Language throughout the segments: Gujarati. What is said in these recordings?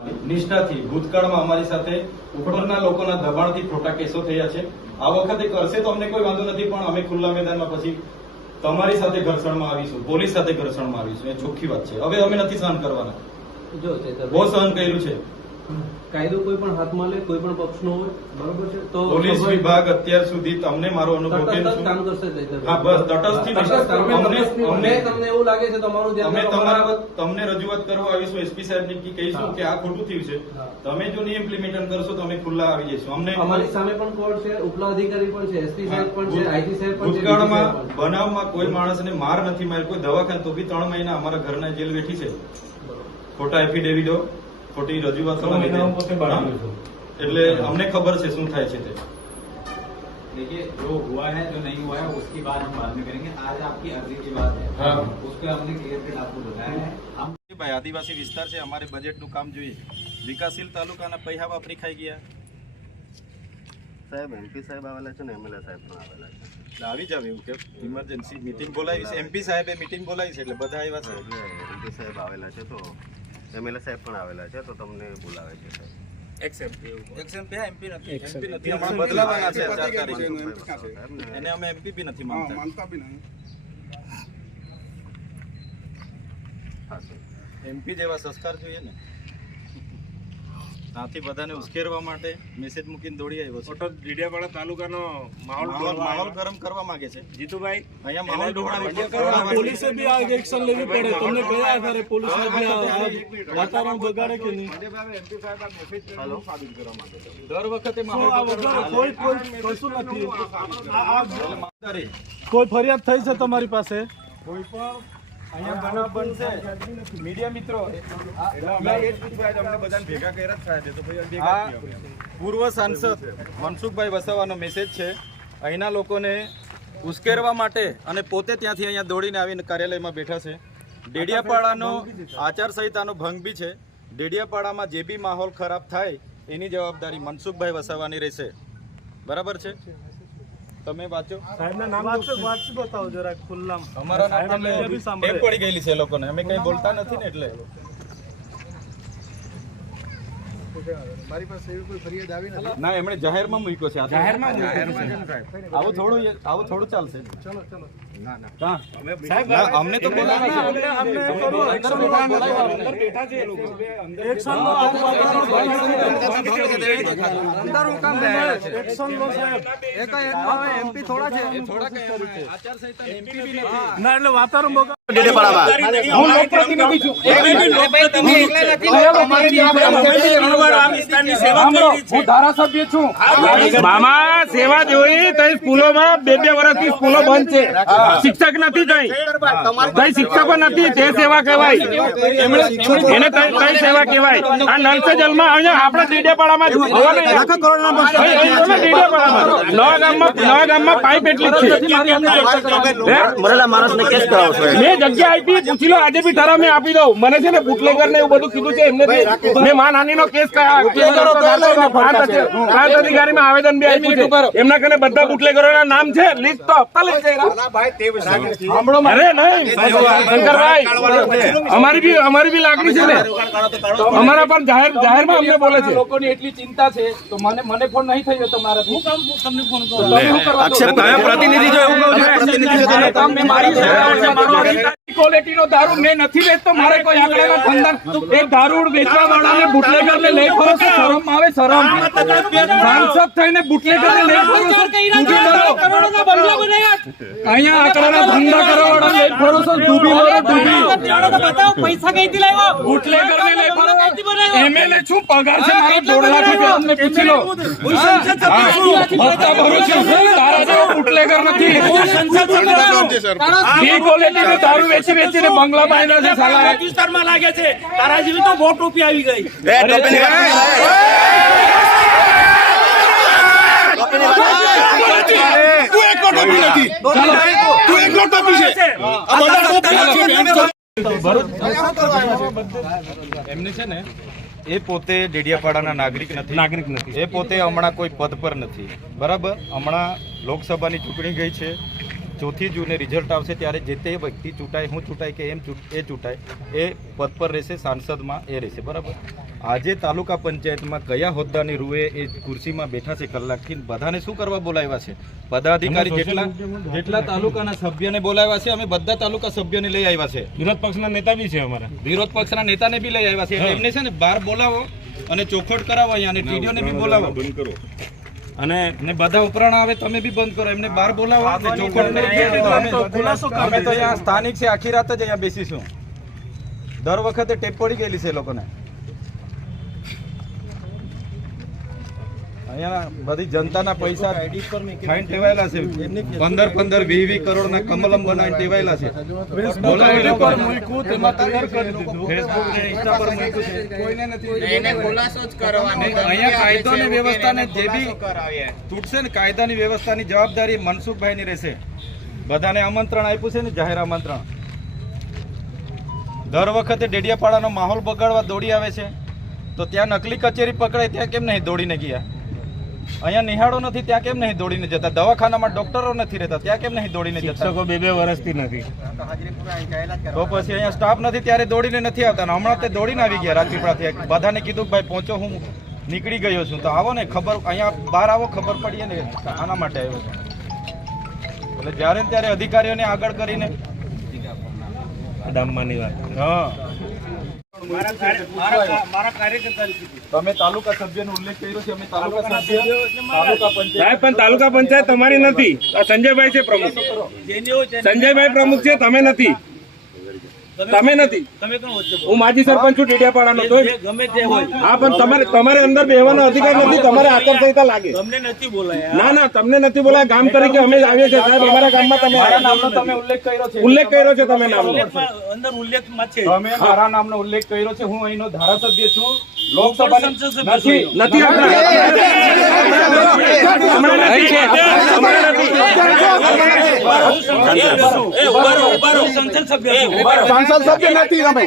નિષ્ઠાથી ભૂતકાળમાં અમારી સાથે ઉપરના લોકોના દબાણથી ખોટા કેસો થયા છે. આ વખતે કરશે તો અમને કોઈ વાંધો નથી, પણ અમે ખુલ્લા મેદાનમાં પછી તમારી સાથે ઘર્ષણમાં આવીશું, પોલીસ સાથે ઘર્ષણમાં આવીશું. એ ચોખ્ખી વાત છે. હવે અમે નથી સહન કરવાના. બહુ સહન કર્યું છે. કાયદો કોઈ પણ હાથમાં લે, કોઈ પણ પક્ષનો હોય, બરોબર છે, તો પોલીસ વિભાગ અત્યાર સુધી તમને મારો અનુભવ કેમ છે? કામ કરશે. હા, બસ તટસ્થ. તમને એવું લાગે છે તમારું અમે તમને રજૂઆત કરવા આવીશું, એસપી સાહેબને કહીશું કે આ ખોટું થયું છે. તમે જો નહીં ઇમ્પ્લિમેન્ટ કરશો તો અમે ખુલ્લા આવી જઈશું. અમને અમારી સામે પણ કોર્ટ છે, ઉપલા અધિકારી પણ છે, એસપી સાહેબ પણ છે, આઈજી સાહેબ પણ છે. ભૂતકાળમાં બનાવમાં કોઈ માણસને માર નથી માર્યો, કોઈ દવાખાને તો બી 3 મહિના અમારા ઘરના જેલ બેઠી છે. ખોટા એફિડેવિટો, ખોટી રજૂઆતોના લીધે. એટલે અમને ખબર છે શું થાય છે તે. देखिए जो हुआ है जो नहीं हुआ है उसकी बात हम बाद में करेंगे. आज आपकी अर्जी की बात है, हाँ. उसको हमने क्लियर कट आपको बताया है. हम ભાઈ આદિવાસી વિસ્તાર છે, અમારે બજેટનું કામ જોઈએ. વિકાસશીલ તાલુકાના પૈસા વાપરી ખાઈ ગયા. સાહેબ એમપી સાહેબ આવેલા છે ને એમએલએ સાહેબ પણ આવેલા છે. એટલે આવી જાવ એવું કે ઇમરજન્સી મીટિંગ બોલાવી છે. એમપી સાહેબે મીટિંગ બોલાવી છે એટલે બધા આવ્યા છે. એમપી સાહેબ આવેલા છે તો એમએલએ સાહેબ પણ આવેલા છે તો તમને બોલાવે છે સાહેબ. બદલાવાના છે 4 તારીખે. એને અમે એમપી બી નથી માનતા. હા સર. એમપી જેવા સંસ્કાર જોઈએ ને. ત્યાંથી બધાને ઉશ્કેરવા માટે મેસેજ મૂકીને દોડી આવ્યો છે. ડેડિયાપાડા તાલુકાનો માહોલ ગરમ કરવા માંગે છે. જીતુભાઈ અહીંયા માહોલ ડોળા પોલીસે બી આ એક્શન લેવી પડે. તમને કયા આધારે પોલીસને બી વાતાવરણ બગાડે કે નહીં? દર વખતે કોઈ કશું નથી. કોઈ ફરિયાદ થઈ છે તમારી પાસે? કોઈ પણ અહીંયા બનાવ બનશે. મીડિયા મિત્રો પૂર્વ સાંસદ મનસુખભાઈ વસાવાનો મેસેજ છે. અહીંના લોકોને ઉશ્કેરવા માટે અને પોતે ત્યાંથી અહીંયા દોડીને આવીને કાર્યાલયમાં બેઠા છે. ડેડિયાપાડાનો આચારસંહિતાનો ભંગ બી છે. ડેડિયાપાડામાં જે બી માહોલ ખરાબ થાય એની જવાબદારી મનસુખભાઈ વસાવાની રહેશે. બરાબર છે? તમે વાંચો સાહેબના નામ વાંચી બતાવો જરા ખુલ્લામ. અમારા નામ ટેપ પડી ગયેલી છે લોકોને. અમે કઈ બોલતા નથી ને એટલે. મારી પાસે એવી કોઈ ફરિયાદ આવી નથી. ના, એમણે જાહેરમાં મૂક્યો છે. આવું થોડું ચાલશે. ચલો ચલો. અમને તો ના એટલે વાતાવરણ હું ધારાસભ્ય છું. મામા સેવા જોઈ તો સ્કૂલોમાં 2 વર્ષથી સ્કૂલો બંધ છે. શિક્ષક નથી કઈ શિક્ષકો નથી. તે સેવા કહેવાય. એને કઈ સેવા કહેવાય? આ નલ સે જલમાં અહીંયા આપણે ડેડિયાપાડામાં નવા ગામમાં પાઇપ એટલી જ છે. મેં જગ્યા આપી, પૂછી લો. આજે બી ઠરાવ મેં આપી દઉં. મને છે ને બુટલેગર ને એવું બધું કીધું છે એમને. મેં માનહાનિનો કેસ પ્રાંત અધિકારીમાં આવેદન બી આપ્યું છે. એમના કને બધા બુટલેગરોના નામ છે. લિસ્ટ તો આપતા લઈ જાય. અરે નહીં શંકરભાઈ, અમારી બી લાગણી છે ને. અમારા પણ જાહેરમાં અમને બોલે છે. લોકોની એટલી ચિંતા છે તો મને ફોન નહીં થયો તમારા. હું કામ તમને ફોન કરું? પ્રતિનિધિ જો એવું કહું ક્વોલિટીનો દારૂ મેં નથી વેચતો. મારે કોઈ આંકડાના ધંધા એક દારૂ વેચવા વાળાને બુટલેગરને લઈ ફરો છો? શરમ આવે? શરમ? સાંસદ થઈને બુટલેગરને લઈ ફરો છો? અહીંયા આંકડાના ધંધા કરવા વાળા લઈ ફરો છો? ડૂબી પૈસા કઈથી લાવ્યો? બુટલેગરને લઈ ફરો. એમએલએ છું, પગાર છે મારો 2 લાખ રૂપિયા. અમને પૂછી લો. હપ્તા ભરું છું. તારા જેવો બુટલેગર નથી. બી ક્વોલિટીનો દારૂ વેચીને બંગલા બાંધ્યા છે સાલા. વિસ્તારમાં લાગે છે. તારા જેવી તો બહુ ટોપી આવી ગઈ. એમને છે ને એ પોતે ડેડિયાપાડાના નાગરિક નથી. એ પોતે હમણાં કોઈ પદ પર નથી. બરાબર? હમણાં લોકસભાની ચૂંટણી ગઈ છે. 4 જૂને રિઝલ્ટ આવશે ત્યારે જે તે વ્યક્તિ ચૂંટાય, હું ચૂંટાય કે એ ચૂંટાય, એ પદ પર રહેશે, સાંસદમાં એ રહેશે. બરાબર? આજે તાલુકા પંચાયતમાં કયા હોદ્દાની રૂએ એ ખુરશીમાં બેઠા છે કલાકથી, બધાને શું કરવા બોલાવ્યા છે? પદાધિકારી જેટલા તાલુકાના સભ્યને બોલાવ્યા છે, અમે બધા તાલુકા સભ્યોને લઈ આવ્યા છે. વિરોધ પક્ષના નેતા બી છે અમારા. વિરોધ પક્ષના નેતાને બી લઈ આવ્યા છે. એટલે એમને છે ને બહાર બોલાવો અને ચોખવટ કરાવો અહીંયા, અને ટીડીઓને બી બોલાવો અને બધા ઉપરાણ આવે તમે બી બંધ કરો, એમને બહાર બોલાવો અને ચોખવટ કરી. અમે તો અહીંયા સ્થાનિક છે, આખી રાત જ અહીંયા બેસીશું. દર વખતે ટેપ પડી ગયેલી છે એ લોકોને. અહીંયા બધી જનતાના પૈસા ખાઈને ટેવાયેલા છે. 15-20 કરોડના કમલમ બનાવીને ટેવાયેલા છે. ફેસબુક ને ઇન્સ્ટા પર મૂક્યું છે. અહીંયા કાયદો અને વ્યવસ્થાને જે બી તૂટશે ને, કાયદાની વ્યવસ્થાની જવાબદારી મનસુખભાઈની રહેશે. બધાને આમંત્રણ આપ્યું છે ને, જાહેર આમંત્રણ. દર વખતે ડેડિયાપાડાનો માહોલ બગાડવા દોડી આવે છે, તો ત્યાં નકલી કચેરી પકડાય ત્યાં કેમ નહીં દોડીને ગયા? અહીંયા નિહાળો નથી ત્યાં કેમ નહીં દોડીને જતા? દવાખાનામાં ડોક્ટરો નથી રહેતા ત્યાં કેમ નહીં દોડીને જતા? શિક્ષકો 2 વર્ષથી નથી. તો પછી અહીંયા સ્ટાફ નથી ત્યારે દોડીને નથી આવતા. અને હમણાં તે દોડીને આવી ગયા રાજપીપળાથી. બધાને કીધું કે ભાઈ પહોંચો, હું નીકળી ગયો છું. તો આવો ને, ખબર અહીંયા બહાર આવો, ખબર પડીએ ને, આના માટે આવ્યો છું. એટલે જ્યારે ત્યારે અધિકારીઓને આગળ કરીને ડામમાંની વાત. હા, તમે તાલુકા સભ્યનો ઉલ્લેખ કર્યો છે. અમે તાલુકા સભ્ય, તાલુકા પંચાયત. સાહેબ પણ તાલુકા પંચાયત તમારી નથી. આ સંજયભાઈ છે પ્રમુખ. સંજયભાઈ પ્રમુખ છે, તમે નથી. તમે નથી. હું માજી સરપંચ છું ડેડિયાપાડાનો. તો હા, પણ તમારે અંદર બેહવાનો અધિકાર નથી. તમારે આચારસંહિતા લાગે. ના, તમને નથી બોલાયા. ગામ તરીકે અમે આવીએ છીએ સાહેબ. અમારા ગામમાં તમે મારા નામનો તમે ઉલ્લેખ કર્યો છે. ઉલ્લેખ કર્યો છે તમે નામનો. તમે મારા નામનો ઉલ્લેખ કર્યો છે. હું અહીંનો ધારાસભ્ય છું. લોકસભાની નથી. સંસદ સભ્ય નથી તમે.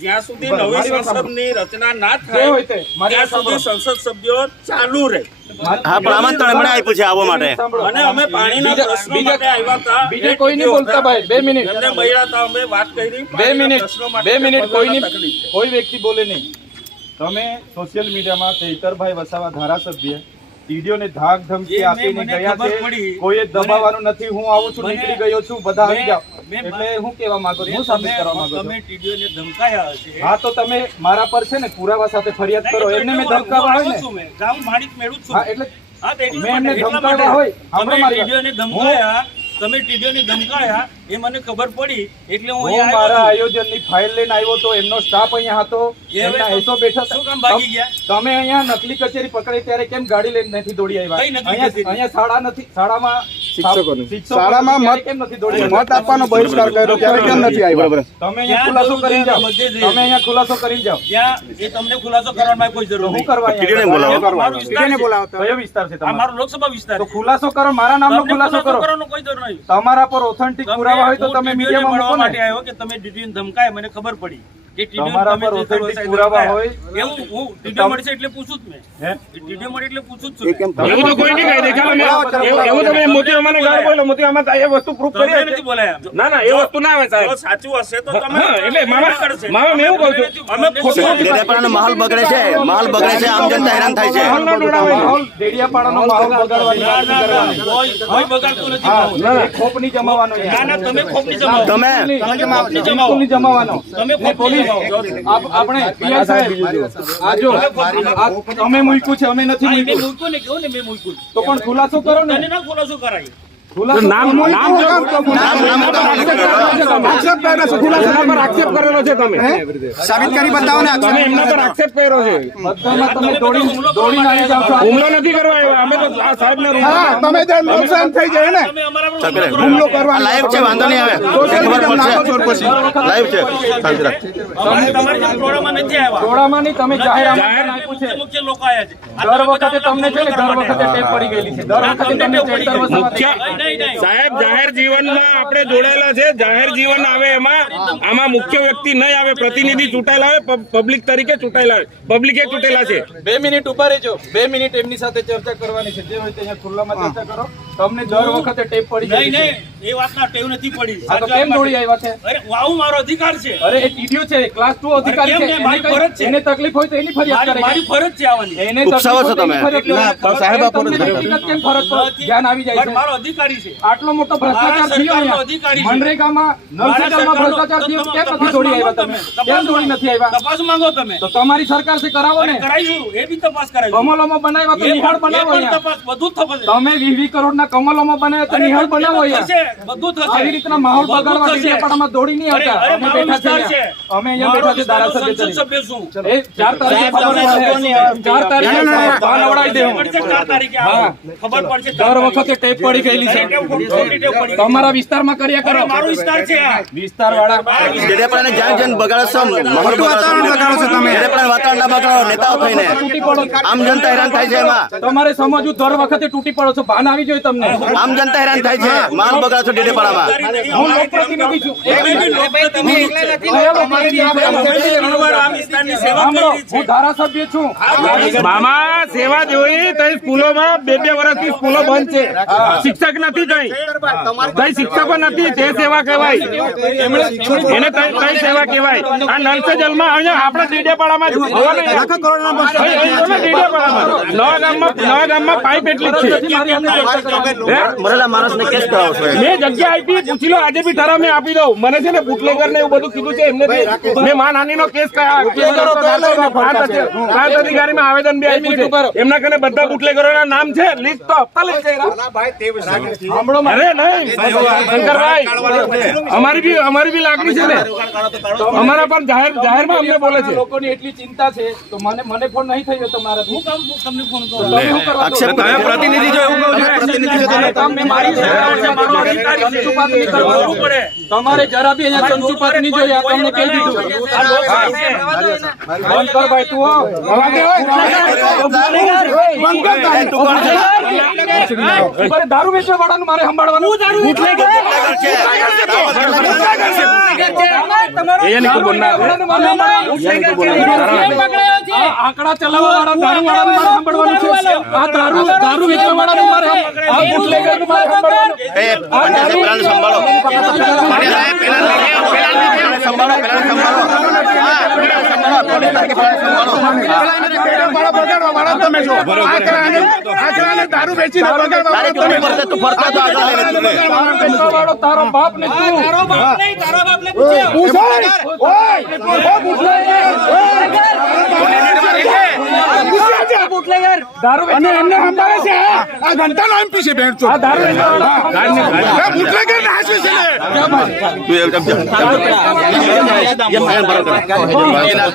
જ્યાં સુધી નવી સંસદની રચના ના થાય ત્યાં સુધી સંસદ સભ્યો ચાલુ રહે. હા, પણ આમંત્રણ એમણે આપ્યું છે આવવા માટે. અને અમે પાણીના પ્રશ્નો માટે આવ્યા હતા. બીજે કોઈ નહીં બોલતા ભાઈ. 2 મિનિટ. એમને મળ્યા હતા, અમે વાત કરી. 2 મિનિટ કોઈ વ્યક્તિ બોલે નહીં. તમે સોશિયલ મીડિયામાં ચૈતરભાઈ વસાવા ધારાસભ્ય ટીડીઓને ધાક ધમકી આપીને ગયા છે. કોઈએ દબાવવાનું નથી. હું આવું છું, નીકળી ગયો છું, બધા આવી જાઓ. એટલે હું કહેવા માંગુ છું, હું સાબિત કરવા માંગુ છું. હા, તો તમે મારા પર છે ને પુરાવા સાથે ફરિયાદ કરો. એમને મેં ધમકાવા હોય ને. હા, એટલે મેં એમને ધમકાવ્યા હોય. તમે ટીડીઓને ધમકાયા એ મને ખબર પડી, એટલે હું હું મારા આયોજનની ફાઇલ લઈને આવ્યો તો એમનો સ્ટાફ અહીંયા હતો. એમના એસો બેઠા. શું કામ ભાગી ગયા? તમે અહીંયા નકલી કચેરી પકડી ત્યારે કેમ ગાડી લઈને નથી દોડી આવ્યા? અહીંયા શાળા નથી. શાળામાં શાળામાં કેમ નથી દોડી આવ્યા? મત આપવાનો બહિષ્કાર કર્યો ત્યારે કેમ નથી આવ્યા? તમે અહીંયા ખુલાસો કરીને જાઓ. તમે અહીંયા ખુલાસો કરીને જાઓ. એ તમને ખુલાસો કરવાની કોઈ જરૂર હું કરવા ટીડીઓને બોલાવો. કયો વિસ્તાર છે તમારો? મારો લોકસભા વિસ્તાર. તો ખુલાસો કરો. મારા નામનો ખુલાસો કરો. કરવાનો કોઈ જરૂર નહીં. તમારા પર ઓથેન્ટિક પુરાવા હોય તો તમે મીડિયામાં મૂકો ને. માટે આવ્યો કે તમે ટીડીઓને ધમકાય, મને ખબર પડી કે તમારા પર ઓથેન્ટિક પુરાવા હોય એવું હું ટીડીઓ મળશે એટલે પૂછું જ મેં. હે? ટીડીઓ મળે એટલે પૂછું જ છું. એવું તો કોઈ નહીં કહી દેખાડો. એવું તમે મોતી અમાને ગાળ બોલો. મોતી આમાં એ વસ્તુ પ્રૂફ તમે કરી નથી બોલાયા. ના ના એ વસ્તુ ના આવે સાહેબ. જો સાચું હશે તો તમે હા, એટલે મામા મેં એવું કહું છું. અમે ડેડિયાપાડાનો માહોલ બગડે છે. માહોલ બગડે છે. આમ જનતા હેરાન થાય છે. માહોલ ડેડિયાપાડાનો માહોલ બગાડવાની વાત નથી કરવાની. કોઈ બગાડતું નથી. હા, એ ખોપની જમાવાનો છે. ના ના, તમે ખોપની જમાવો. તમે બિલકુલ નહીં જમાવાનો. તમે ને પોલીસ આપણે પીઆઈ સાહેબ આ જો આ તમે મૂક્યું છે, અમે નથી મેં મૂક્યું. મૂક્યું ને કેવું ને મેં મૂક્યું. તો પણ ખુલાસો કરો ને. તને ના ખુલાસો કરાય. ખુલાસો નામ આક્ષેપ કરેલો છે તમે. સાબિત કરી બતાવો ને. તમે એમના પર આક્ષેપ કર્યો છે. બધામાં તમે દોડીને આવી જાવ છો. હુમલો નથી કરવા આવ્યા. અમે તો આ સાહેબના રૂમ તમે ત્યાં નુકસાન થઈ જાય ને. તમે અમારા પર ચકરે. હુમલો કરવાનો. લાઈવ છે, વાંધો નહીં આવે. ખબર પડશે. લાઈવ છે. શાંતિ રાખ. તમારી જેમ ટોળામાં નથી આવ્યા. ટોળામાં નહીં, તમે જાહેર આમંત્રણ આપ્યું છે. મુખ્ય લોકો આયા છે. દર વખતે તમને છે ને દર વખતે ટેપ પડી ગયેલી છે. દર વખતે તમને ચેતર વસાવા મુખ્ય સાહેબ જાહેર જીવનમાં આપણે જોડાયેલા છે. જાહેર જીવન આવે એમાં આમાં મુખ્ય વ્યક્તિ નહીં આવે. પ્રતિનિધિ ચૂંટાયેલા આવે, પબ્લિક તરીકે ચૂંટાયેલા આવે. પબ્લિકે ચૂંટેલા છે. 2 મિનિટ ઉભા રહેજો. 2 મિનિટ એમની સાથે ચર્ચા કરવાની છે. જે હોય તે અહીંયા ખુલ્લામાં ચર્ચા કરો. તમને દર વખતે ટેપ પડી જાય નહીં છે. નહીં એ વાતના ટેવ નથી પડી. આ તો કેમ દોડી આવ્યા છે? અરે આવું મારો અધિકાર છે. અરે એ ટીડીઓ છે, ક્લાસ 2 અધિકારી કેમ છે. નહીં? મારી એને ફરજ છે. એને તકલીફ હોય તો એની ફરિયાદ કરે મારી છે. ફરજ છે આવવાની. એને ઉપસાવો છો તકલીફ હોય તો તમે? એની ફરિયાદ સાહેબ, કરે. આપો ને. તમને વ્યક્તિગત કેમ ફરજ પર ધ્યાન આવી જાય પણ છે? મારો અધિકારી છે. આટલો મોટો ભ્રષ્ટાચાર મારા થયો સરકારનો અહીંયા. અધિકારી છે. મનરેગામાં નલ સે જલમાં ભ્રષ્ટાચાર થયો કેમ નથી દોડી આવ્યા તમે? કેમ દોડી નથી આવ્યા? તપાસ માંગો તમે. તો તમારી સરકાર છે, કરાવો ને. કરાઈશું એ બી તપાસ કરાઈશું. કમલોમાં બનાવ્યા તો નિહાળ બનાવો એ પણ અહીંયા. તપાસ બધું જ થશે. તમે 20 કરોડના કમલોમાં બનાવ્યા તો નિહાળ બનાવો અહીંયા. થશે, બધું થશે. આવી રીતના માહોલ બધું બગાડવા થશે. ડેડિયાપાડામાં દોડી નહીં આવતા. અરે, અમે મારો બેઠા વિસ્તાર છીએ છે. અહીંયા. અમે અહીંયા બેઠા છીએ ધારાસભ્ય સંસદ તરીકે. સભ્ય છું. એ 4 તારીખે ખબર પડશે. 4 તારીખે ભાન અવડાવી દે હું. પડશે 4 તારીખે હા. ખબર પડશે. દર વખતે ટેપ પડી ગયેલી છે. તમારા વિસ્તારમાં કર્યા કરો. મારો વિસ્તાર છે આ. વિસ્તાર વાળા ડેડિયાપાડાને જ્યાં જ્યાં બગાડો છો, માહોલ બગાડો છો તમે. ડેડિયાપાડાનું વાતાવરણ ના બગાડો નેતાઓ થઈને. તૂટી પડો. આમ જનતા હેરાન થાય છે એમાં. તમારે સમજવું, દર વખતે તૂટી પડો છો. ભાન આવી જોઈએ તમને. આમ જનતા હેરાન થાય છે. માલ બગાડો છો ડેડિયાપાડામાં. હું લોકપ્રતિનિધિ છું. સાંભળો, હું ધારાસભ્ય છું. મામા સેવા જોઈ તઈ સ્કૂલોમાં 2 વર્ષથી સ્કૂલો બંધ છે. શિક્ષક નથી તઈ શિક્ષકો નથી, તે સેવા કહેવાય. એને તઈ સેવા કહેવાય. આ નલ સે જલમાં અહીંયા આપણા ડેડિયાપાડામાં નવા ગામમાં પાઇપ એટલી જ છે. મરેલા માણસને કેસ કરાવો છો. મેં જગ્યા આપી, પૂછી લો, આજે બી ઠરાવ મેં આપી દઉં. મને છે ને બુટલેગર ને એવું બધું કીધું છે એમને. મેં માનહાનિનો કેસ પ્રાંત અધિકારીમાં આવેદન બી આપ્યું છે. એમના કને બધા બુટલેગરોના નામ છે. લિસ્ટ તો હપ્તા લઈ ગયા. અરે નહીં શંકરભાઈ, અમારી બી લાગણી છે ને. અમારા પણ જાહેરમાં અમને બોલે છે. લોકોની એટલી ચિંતા છે તો મને ફોન નહીં થયો તમારા. હું કામ તમને ફોન કરું. તમે શું કરવા દો? આક્ષેપ તમે પ્રતિનિધિ જો એવું કહું છો. તમે મારી સરકાર છે, મારો અધિકારી છે. ચંચુપાત નહીં કરવાનું પડે. તમારે જરા બી અહીંયા ચંચુપાત નહીં જોઈએ. આ તમને કહી દીધું. આ લોકશાહી છે. બંધ કર ભાઈ, તું આવ. અરે દારૂ વેચવા વાળાનું મારે સંભાળવાનું. આંકડા ચલાવવા વાળા દારૂ વાળાનું મારે સંભાળવાનું છે. આ દારૂ વેચવા વાળાનું મારે, આ બુટલેગરનું મારે સંભાળવાનું. આ દારૂ સંભાળો દારૂ વેચીને વાળો તારો બાપ ને તું. તારો બાપ નહીં, તારા બાપને પૂછ્યો. દારૂ વેચવા એમને સંભાળે છે. આ ઘંટાનો એમપી છે બેન. આ દારૂ વેચવા વાળા બુટલેગર નાચવે છે ને.